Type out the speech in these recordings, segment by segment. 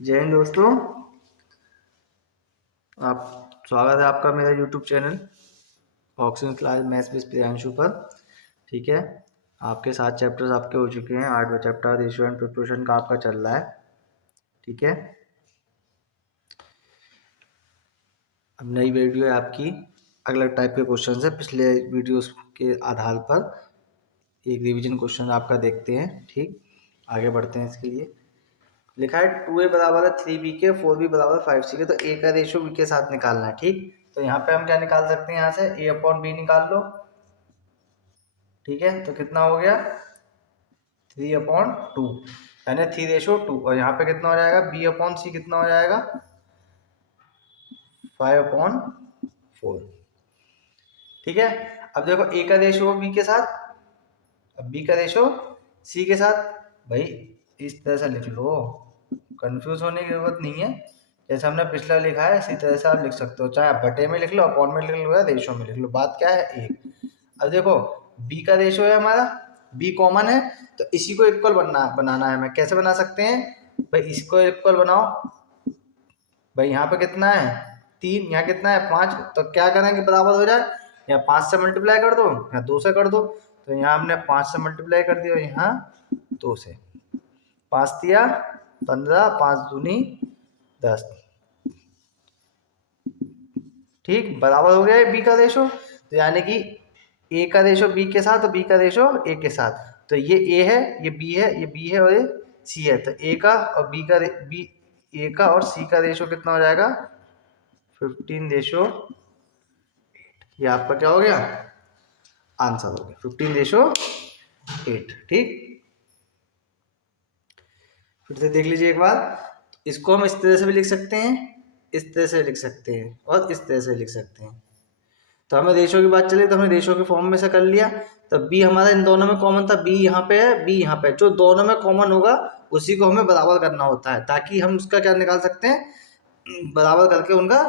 जय हिंद दोस्तों। आप स्वागत है आपका मेरा YouTube channel oxygen class maths with Priyanshu पर। ठीक है, आपके 7 चैप्टर्स आपके हो चुके हैं। 8वां चैप्टर रेशियो एंड प्रोपोर्शन का आपका चल रहा है। ठीक है, अब नई वीडियो है आपकी, अलग टाइप के क्वेश्चन है। पिछले वीडियोस के आधार पर एक रिवीजन क्वेश्चन आपका देखते हैं। ठीक, आगे बढ़ते हैं। इसके लिए लिखा है 2a बराबर है 3b के, 4b बराबर 5c के। तो a का रेशियो b के साथ निकालना है। ठीक, तो यहाँ पे हम क्या निकाल सकते हैं, यहाँ से a अपॉन b निकाल लो। ठीक है, तो कितना हो गया 3/2, यानी 3:2। और यहाँ पे कितना हो जाएगा b अपॉन c, कितना हो जाएगा 5/4। ठीक है, अब देखो a का रेशियो b के साथ, अब b का रेशियो c के साथ। भाई इस तरह से लिख लो, कंफ्यूज होने की जरूरत नहीं है। जैसे हमने पिछला लिखा है इसी तरह से आप लिख सकते हो, चाहे आप बटे में लिख लो, अपॉन में लिख लो, या रेशियो में लिख लो। बात क्या है एक। अब देखो b का रेशियो है हमारा, b कॉमन है, तो इसी को इक्वल बनाना है। हमें कैसे बना सकते हैं भाई, इसको इक्वल बनाओ। भाई यहाँ पे कितना है 3, यहाँ कितना है 5, तो क्या करेंगे बराबर हो जाए, या 5 से मल्टीप्लाई कर दो या 2 से कर दो। तो यहाँ हमने 5 से मल्टीप्लाई कर दिया, यहाँ 2 से। 5 दिया 15, 5 दूनी 10। ठीक, बराबर हो गया है बी का रेशो। तो यानी कि ए का रेशो बी के साथ और बी का रेशो ए के साथ। तो ये ए है, ये बी है, ये बी है और ये सी है। तो ए का और बी का बी ए का और सी का रेशो कितना हो जाएगा 15:8। ये आपका क्या हो गया आंसर हो गया 15:8। ठीक, फिर से देख लीजिए एक बार। इसको हम इस तरह से भी लिख सकते हैं, इस तरह से लिख सकते हैं और इस तरह से लिख सकते हैं। तो हमें रेशो की बात चली तो हमने रेशो के फॉर्म में से कर लिया। तो बी हमारा इन दोनों में कॉमन था, बी यहाँ पे है, बी यहाँ पे है। जो दोनों में कॉमन होगा उसी को हमें बराबर करना होता है, ताकि हम उसका क्या निकाल सकते हैं, बराबर करके उनका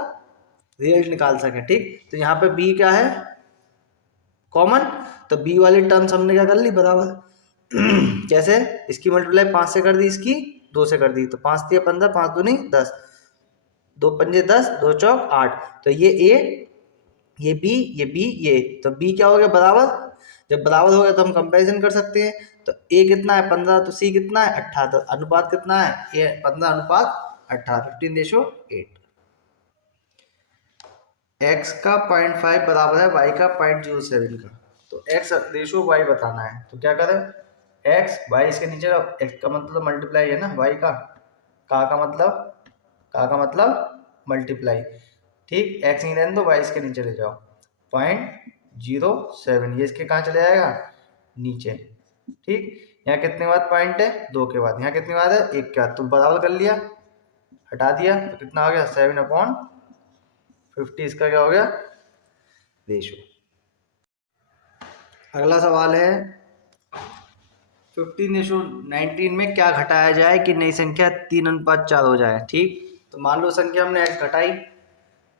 रिजल्ट निकाल सके। ठीक, तो यहाँ पे बी क्या है कॉमन, तो बी वाली टर्म्स हमने क्या कर ली बराबर। जैसे इसकी मल्टीप्लाई 5 से कर दी, इसकी 2 से कर दी। तो 5 दिया 15, 5 दूनी 10, 2 पंजे 10, 2 चौक 8। तो ये ए, ये बी, ये बी, ये, तो बी क्या हो गया बराबर। जब बराबर हो गया तो हम कंपैरिजन कर सकते हैं। तो ए कितना है 15, तो सी कितना है 18। तो अनुपात कितना है ए 15:18, 15:8। एक्स का 0.5 बराबर है वाई का 0.07 का। तो एक्स रेशो वाई बताना है, तो क्या करें, एक्स वाई इसके नीचे, एक्स का मतलब मल्टीप्लाई है ना वाई का मतलब मल्टीप्लाई। ठीक, एक्स नहीं रहने दो, वाई इसके नीचे ले जाओ 0.07। ये इसके कहाँ चले जाएगा नीचे। ठीक, यहाँ कितने बाद पॉइंट है 2 के बाद, यहाँ कितने बाद है 1 के बाद। तो बराबर कर लिया, हटा दिया, तो कितना हो गया 7/50। इसका क्या हो गया रेशो। अगला सवाल है 15:19 में क्या घटाया जाए कि नई संख्या 3:4 हो जाए। ठीक, तो मान लो संख्या हमने एक्स घटाई,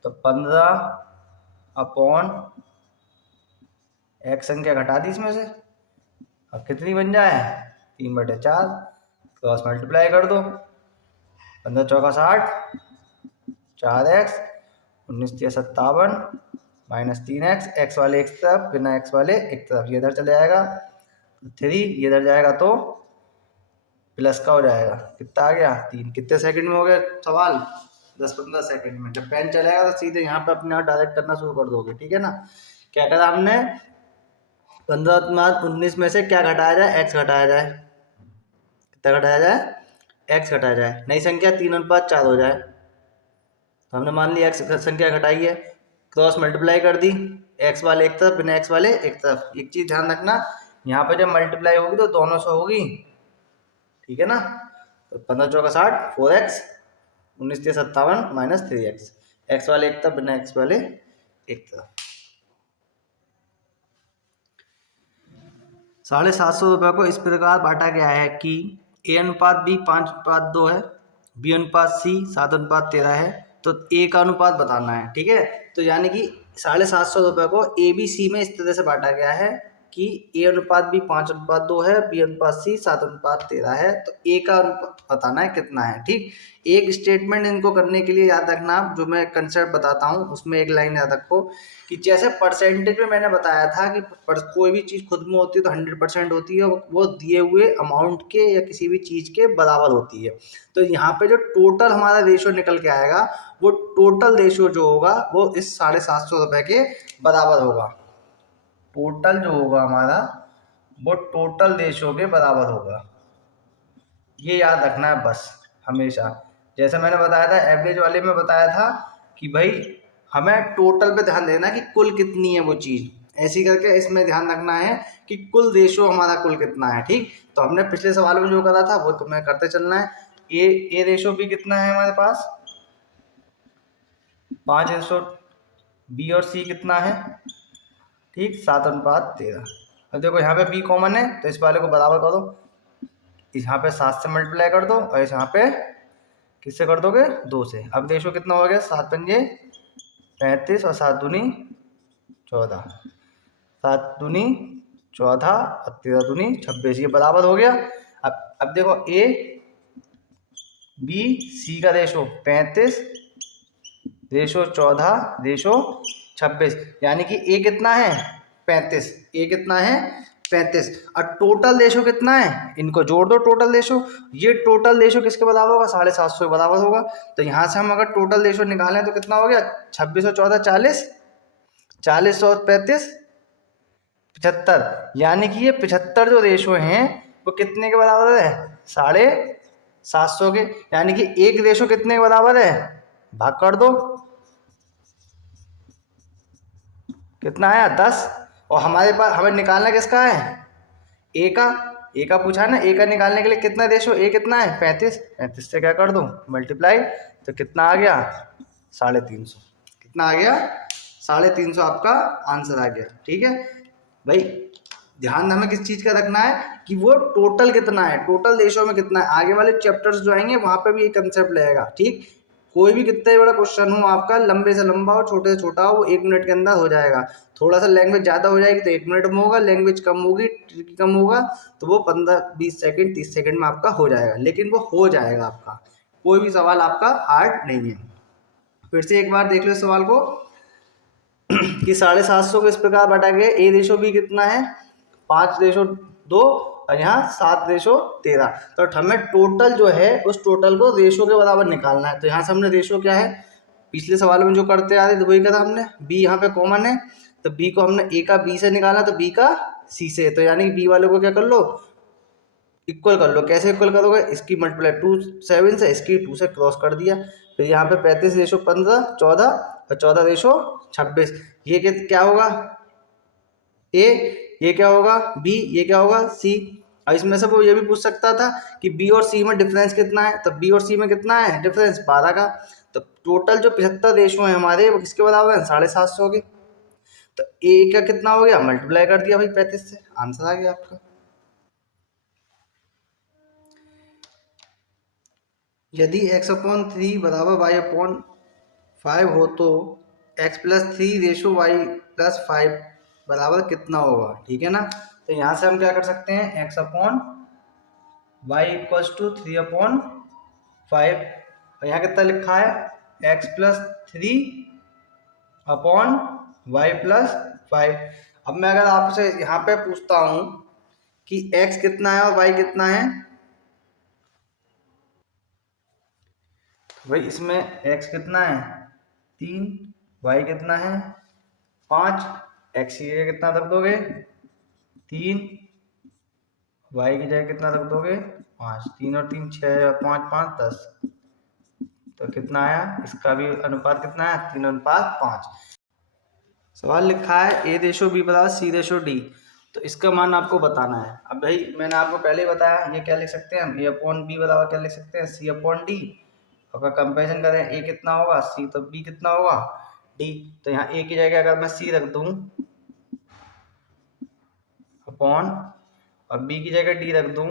तो 15/x संख्या घटा दी इसमें से। अब कितनी बन जाए 3/4, क्रॉस मल्टीप्लाई कर दो, 15 चौका 60, 4x, 19 तिया 57, -3x, एक्स वाले एक तरफ, बिना एक्स वाले एक तरफ, ये इधर चले जाएगा 3, ये इधर जाएगा तो प्लस का हो जाएगा। कितना आ गया 3। कितने सेकंड में हो गया सवाल 10-15 सेकंड में। जब पेन चलेगा तो सीधे यहाँ पे अपने आप डायरेक्ट करना शुरू कर दोगे। ठीक है ना, क्या करा हमने 15/19 में से क्या घटाया जाए, एक्स घटाया जाए। कितना घटाया जाए एक्स घटाया जाए, नई संख्या 3:4 हो जाए। तो हमने मान लिया एक्स संख्या घटाई है, क्रॉस मल्टीप्लाई कर दी, एक्स वाले एक तरफ, बिना एक्स वाले एक तरफ। एक चीज ध्यान रखना, यहाँ पे जब मल्टीप्लाई होगी तो दोनों से होगी। ठीक है ना, तो 15 चौका 60, 4x, 19 तिया 57, -3x, एक्स वाले एक तरफ, बिना एक्स वाले एक तरफ। 750 को इस प्रकार बांटा गया है कि a/b 5/2 है, b/c 7/13 है। तो a का अनुपात बताना है। ठीक है, तो यानी कि 750 को a b c में इस तरह से बांटा गया है कि A अनुपात B 5:2 है, B अनुपात C 7:13 है, तो A का अनुपात बताना है कितना है। ठीक, एक स्टेटमेंट इनको करने के लिए याद रखना, जो मैं कंसेप्ट बताता हूँ उसमें एक लाइन याद रखो कि जैसे परसेंटेज में मैंने बताया था कि कोई भी चीज़ खुद में होती है तो 100% होती है, वो दिए हुए अमाउंट के या किसी भी चीज़ के बराबर होती है। तो यहाँ पे जो टोटल हमारा रेशो निकल के आएगा, वो टोटल रेशो जो होगा वो इस 750 रुपये के बराबर होगा। टोटल जो होगा हमारा वो टोटल रेशो के बराबर होगा, ये याद रखना है बस हमेशा। जैसे मैंने बताया था एवरेज वाले में बताया था कि भाई हमें टोटल पे ध्यान देना कि कुल कितनी है वो चीज़, ऐसी करके इसमें ध्यान रखना है कि कुल रेशो हमारा कुल कितना है। ठीक, तो हमने पिछले सवाल में जो करा था वो तुम्हें करते चलना है। ए रेशो भी कितना है हमारे पास 5:, बी और सी कितना है, ठीक 7:13। अब देखो यहाँ पे बी कॉमन है तो इस वाले को बराबर करो, यहाँ पे 7 से मल्टीप्लाई कर दो और यहाँ पे किससे कर दोगे 2 से। अब रेशो कितना हो गया 7×5 35 और 7×2 14, 7×2 14 और 13×2 26, ये बराबर हो गया। अब देखो ए बी सी का रेशो 35 रेशो 14 रेशो 26, यानी कि ए कितना है 35, ए कितना है 35 और टोटल रेशो कितना है, इनको जोड़ दो टोटल रेशो, ये टोटल रेशो किसके बराबर होगा 750 के बराबर होगा। तो यहाँ से हम अगर टोटल रेशो निकालें तो कितना हो गया 26 और 14 40, 40 और 35 75, यानी कि ये 75 जो रेशो हैं वो कितने के बराबर है 750 के, यानी कि एक रेशो कितने के बराबर है, भाग कर दो कितना आया 10, और हमारे पास हमें निकालना किसका है ए का, ए का पूछा ना, ए का निकालने के लिए कितना रेशो ए कितना है 35, 35 से क्या कर दो मल्टीप्लाई, तो कितना आ गया 350, कितना आ गया 350 आपका आंसर आ गया। ठीक है भाई, ध्यान हमें किस चीज़ का रखना है कि वो टोटल कितना है, टोटल रेशो में कितना है। आगे वाले चैप्टर्स जो आएंगे वहाँ पे भी ये कंसेप्ट लगेगा। ठीक, कोई भी कितना ही बड़ा क्वेश्चन हो आपका, लंबे से लंबा हो छोटे से छोटा हो, वो 1 मिनट के अंदर हो जाएगा। थोड़ा सा लैंग्वेज ज़्यादा हो जाएगी तो 1 मिनट में होगा, लैंग्वेज कम होगी कम होगा तो वो 15-20 सेकंड 30 सेकंड में आपका हो जाएगा, लेकिन वो हो जाएगा आपका, कोई भी सवाल आपका हार्ड नहीं है। फिर से एक बार देख लो सवाल को कि 750 को इस प्रकार बांटा गया, ए रेशो भी कितना है 5:2 और यहाँ 7:13, तो हमें टोटल जो है उस टोटल को रेशो के बराबर निकालना है। तो यहाँ से हमने रेशो क्या है पिछले सवाल में जो करते आ रहे थे वही करा हमने, बी यहाँ पे कॉमन है तो बी को हमने ए का बी से निकाला तो बी का सी से, तो यानी बी वाले को क्या कर लो इक्वल कर लो। कैसे इक्वल करोगे, इसकी मल्टीप्लाई 2 7 से, इसकी 2 से क्रॉस कर दिया, फिर यहाँ पे 35:15 14 और 14:26, ये क्या होगा ए, ये क्या होगा बी, ये क्या होगा सी। अब इसमें से वो ये भी पूछ सकता था कि बी और सी में डिफरेंस कितना है, तो बी और सी में कितना है डिफरेंस 12 का, तो टोटल जो 75 रेशो है हमारे वो किसके बराबर है 750 के। तो ए का कितना हो गया मल्टीप्लाई कर दिया भाई 35 से, आंसर आ गया आपका। यदि x/3 बराबर y/5 हो तो x+3:y+5 बराबर कितना होगा। ठीक है ना, तो यहाँ से हम क्या कर सकते हैं x/y=3/5, और यहाँ कितना लिखा है x+3/y+5। अब मैं अगर आपसे यहाँ पे पूछता हूँ कि x कितना है और y कितना है, भाई इसमें x कितना है 3, y कितना है 5, x की जगह कितना रख दोगे 3, y की जगह कितना रख दोगे 5, 3 और 3 6 और 5 5 10, तो कितना आया इसका भी अनुपात कितना है 3:5। सवाल लिखा है A/B=C/D, तो इसका मान आपको बताना है। अब भाई मैंने आपको पहले ही बताया, ये क्या लिख सकते हैं हम A/B बराबर क्या लिख सकते हैं C/D, अगर कंपेरिजन करें ए कितना होगा सी तो बी कितना होगा डी, तो यहाँ ए की जगह अगर मैं सी रख दूं अपॉन और बी की जगह डी रख दूं,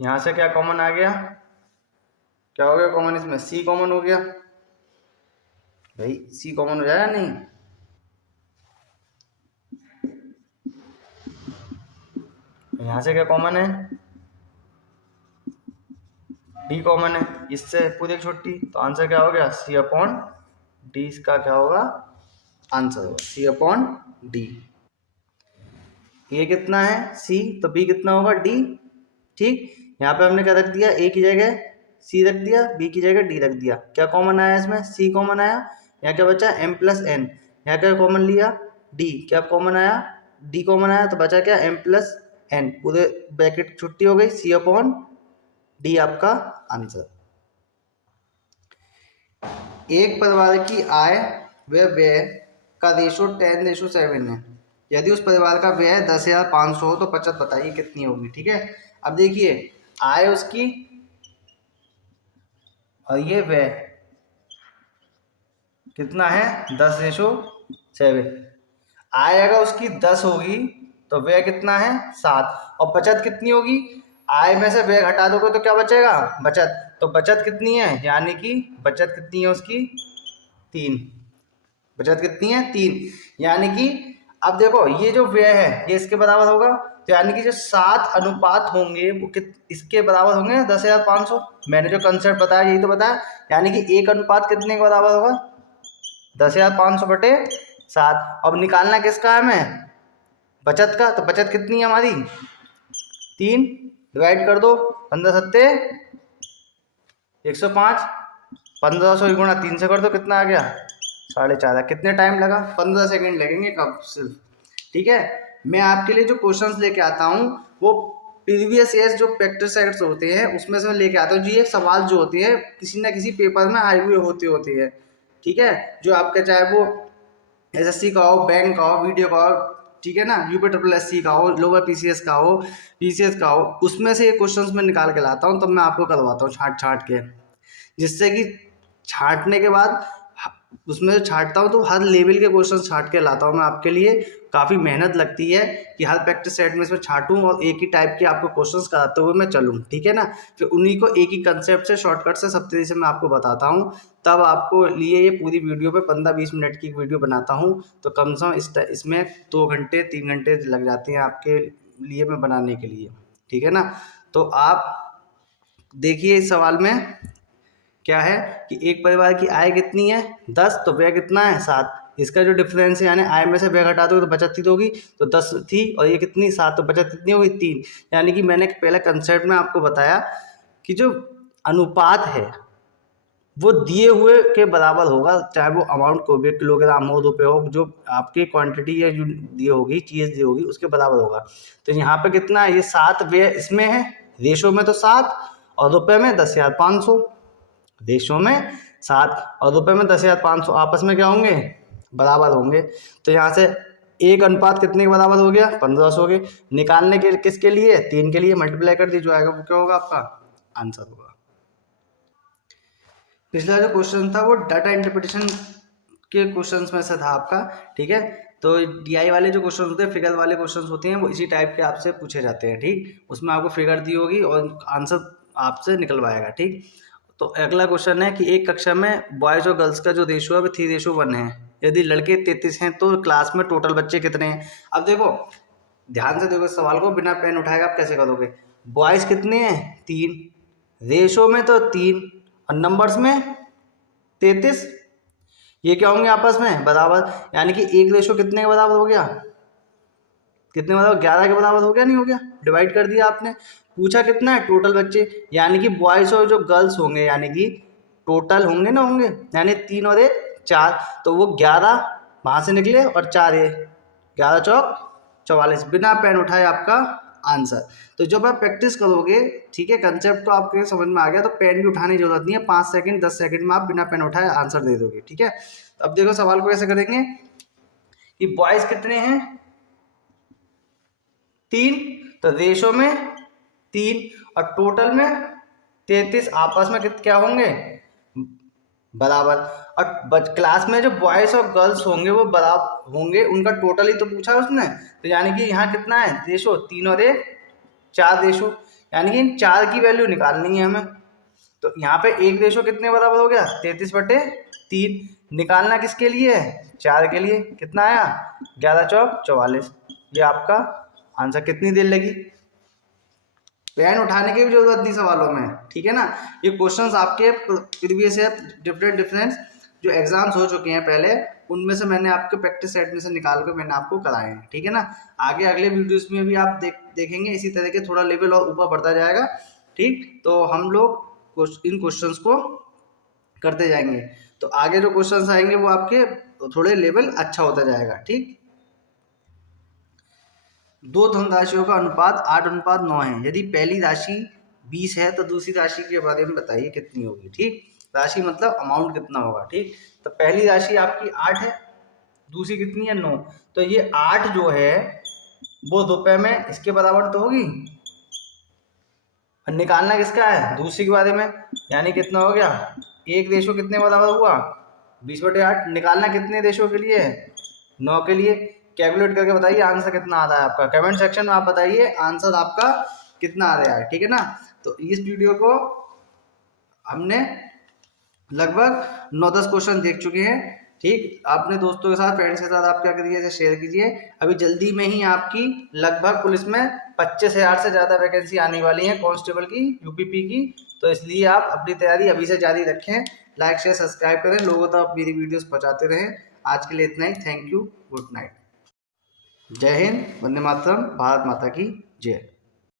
यहाँ से क्या कॉमन आ गया, क्या हो गया कॉमन, इसमें सी कॉमन हो गया, भाई सी कॉमन हो जाएगा नहीं, यहाँ से क्या कॉमन है, डी कॉमन है, इससे पूरी छुट्टी, तो आंसर क्या हो गया सी अपॉन डी। इसका क्या होगा आंसर होगा सी अपॉन डी। ये कितना है सी, तो बी कितना होगा डी। ठीक, यहाँ पे हमने क्या रख दिया, ए की जगह सी रख दिया, बी की जगह डी रख दिया। क्या कॉमन आया इसमें, सी कॉमन आया। यहाँ क्या बचा एम प्लस एन, यहाँ क्या कॉमन लिया डी, क्या कॉमन आया डी कॉमन आया, तो बचा क्या एम प्लस एन, पूरे ब्रैकेट छुट्टी हो गई, सी अपॉन डी आपका आंसर। एक परिवार की आय व व्यय का रेशो 10:7 है। यदि उस परिवार का व्यय 10,500 हो तो बचत बताइए कितनी होगी। ठीक है, अब देखिए आय उसकी और ये व्यय कितना है 10:7। आय अगर उसकी 10 होगी तो व्यय कितना है 7, और बचत कितनी होगी, आय में से व्यय घटा दोगे तो क्या बचेगा बचत, तो बचत कितनी है, यानी कि बचत कितनी है उसकी 3। बचत कितनी है 3, यानी कि अब देखो ये जो व्यय है ये इसके बराबर होगा, तो यानी कि जो 7 अनुपात होंगे वो इसके बराबर होंगे 10,500। मैंने जो कंसेप्ट बताया यही तो बताया, यानी कि 1 अनुपात कितने के बराबर होगा 10,500/7। अब निकालना किसका है हमें बचत का, तो बचत कितनी है हमारी 3, डिवाइड कर दो 15 सत्ते 105, 1500 गुणा 3 से कर दो कितना आ गया 4.5। कितने टाइम लगा 15 सेकेंड लगेंगे कब सिर्फ। ठीक है, मैं आपके लिए जो क्वेश्चंस लेके आता हूँ वो प्रीवियस ईयर जो प्रैक्टिस सेट्स होते हैं उसमें से मैं लेके आता हूँ जी। ये सवाल जो होते हैं किसी ना किसी पेपर में आए हुए होते हैं। ठीक है, जो आपका चाहे वो एसएससी का हो, बैंक का हो, वीडियो का हो, ठीक है ना, यूपीएससी का हो, लोअर पीसीएस का हो, पीसीएस का हो, उसमें से ये क्वेश्चंस मैं निकाल के लाता हूँ, तब मैं आपको करवाता हूँ छाट के, जिससे कि छांटने के बाद उसमें से छांटता हूँ तो हर लेवल के क्वेश्चन छांट के लाता हूँ मैं आपके लिए। काफ़ी मेहनत लगती है कि हर प्रैक्टिस सेट में इसमें छांटूँ और एक ही टाइप के आपको क्वेश्चंस कराते हुए मैं चलूँ। ठीक है ना, फिर उन्हीं को एक ही कंसेप्ट से शॉर्टकट से सब तरीके से मैं आपको बताता हूँ। तब आपको लिए ये पूरी वीडियो पे 15-20 मिनट की वीडियो बनाता हूँ, तो कम से कम इसमें 2 घंटे 3 घंटे लग जाते हैं आपके लिए मैं बनाने के लिए। ठीक है ना, तो आप देखिए इस सवाल में क्या है कि एक परिवार की आय कितनी है 10, तो व्यय कितना है 7। इसका जो डिफरेंस है यानी आय में से व्यय घटा दो तो बचत कितनी होगी, तो 10 थी और ये कितनी 7, तो बचत कितनी होगी 3। यानी कि मैंने पहले कंसेप्ट में आपको बताया कि जो अनुपात है वो दिए हुए के बराबर होगा, चाहे वो अमाउंट को भी किलोग्राम हो, रुपये हो, जो आपकी क्वांटिटी या जो दी होगी चीज़ दी होगी उसके बराबर होगा। तो यहाँ पे कितना है ये 7 व्यय इसमें है, रेशो में तो 7 और रुपये में 10,500। रेशो में 7 और रुपये में 10,500 आपस में क्या होंगे बराबर होंगे। तो यहाँ से 1 अनुपात कितने के बराबर हो गया 1500 हो गए। निकालने के किसके लिए 3 के लिए मल्टीप्लाई कर दी, जो आएगा वो क्या होगा आपका आंसर होगा। पिछला जो क्वेश्चन था वो डाटा इंटरप्रिटेशन के क्वेश्चंस में से था आपका। ठीक है, तो डीआई वाले जो क्वेश्चन होते हैं, फिगर वाले क्वेश्चंस होते हैं, वो इसी टाइप के आपसे पूछे जाते हैं। ठीक, उसमें आपको फिगर दी होगी और आंसर आपसे निकलवाएगा। ठीक, तो अगला क्वेश्चन है कि एक कक्षा में बॉयज़ और गर्ल्स का जो रेशो है वो 3:1 है। यदि लड़के 33 हैं तो क्लास में टोटल बच्चे कितने हैं। अब देखो ध्यान से देखो इस सवाल को, बिना पेन उठाए आप कैसे करोगे। बॉयज़ कितने हैं 3, रेशो में तो 3 और नंबर्स में 33, ये क्या होंगे आपस में बराबर, यानी कि एक रेशो कितने के बराबर हो गया, कितने बराबर 11 के बराबर हो गया, नहीं हो गया, डिवाइड कर दिया आपने। पूछा कितना है टोटल बच्चे, यानी कि बॉयज़ और जो गर्ल्स होंगे यानी कि टोटल होंगे ना, होंगे यानी 3 और 1 4, तो वो 11 वहाँ से निकले और 4 ये 11 चौक 44, बिना पेन उठाए आपका आंसर। तो जब आप प्रैक्टिस करोगे, ठीक है, कंसेप्ट तो आपके समझ में आ गया, तो पेन भी उठाने की जरूरत नहीं है, 5 सेकंड 10 सेकंड में आप बिना पेन उठाए आंसर दे दोगे। ठीक है, तो अब देखो सवाल को कैसे करेंगे कि बॉयज़ कितने हैं 3, तो रेशो में 3 और टोटल में 33, आपस में क्या होंगे बराबर। और क्लास में जो बॉयज़ और गर्ल्स होंगे वो बराबर होंगे, उनका टोटल ही तो पूछा है उसने, तो यानी कि यहाँ कितना है रेशो 3 और 1 4 रेशो, यानी कि इन 4 की वैल्यू निकालनी है हमें। तो यहाँ पे एक रेशो कितने बराबर हो गया 33/3, निकालना किसके लिए है 4 के लिए, कितना आया 11 चौक 44। ये आपका आंसर। कितनी देर लगी पेन उठाने की भी जरूरत नहीं सवालों में, ठीक है ना। ये क्वेश्चंस आपके प्रीवियस है, डिफरेंट जो एग्जाम्स हो चुके हैं पहले, उनमें से मैंने आपके प्रैक्टिस सेट में से निकाल कर मैंने आपको कराए हैं, ठीक है ना। आगे अगले वीडियोस में भी आप देखेंगे इसी तरह के, थोड़ा लेवल और ऊपर बढ़ता जाएगा, ठीक। तो हम लोग इन क्वेश्चंस को करते जाएंगे, तो आगे जो क्वेश्चंस आएंगे वो आपके थोड़े लेवल अच्छा होता जाएगा, ठीक। दो धनराशियों का अनुपात 8:9 है। यदि पहली राशि 20 है तो दूसरी राशि के बारे में बताइए कितनी होगी, ठीक। राशि मतलब अमाउंट कितना होगा, ठीक। तो पहली राशि आपकी 8 है, दूसरी कितनी है 9। तो ये 8 जो है वो रुपए में इसके बराबर तो होगी, और निकालना किसका है, दूसरी के बारे में। यानी कितना हो गया, एक रेशो कितने बराबर हुआ, 20/8। निकालना कितने रेशो के लिए, 9 के लिए। कैलकुलेट करके बताइए आंसर कितना आ रहा है आपका, कमेंट सेक्शन में आप बताइए आंसर आपका कितना आ रहा है, ठीक है ना। तो इस वीडियो को हमने लगभग 9-10 क्वेश्चन देख चुके हैं, ठीक। अपने दोस्तों के साथ, फ्रेंड्स के साथ आप क्या करिए, इसे शेयर कीजिए। अभी जल्दी में ही आपकी लगभग पुलिस में 25,000 से ज़्यादा वैकेंसी आने वाली है कांस्टेबल की, यूपीपी की। तो इसलिए आप अपनी तैयारी अभी से जारी रखें, लाइक शेयर सब्सक्राइब करें, लोगों तक मेरी वीडियोस पहुंचाते रहें। आज के लिए इतना ही, थैंक यू, गुड नाइट, जय हिंद, वंदे मातरम, भारत माता की जय।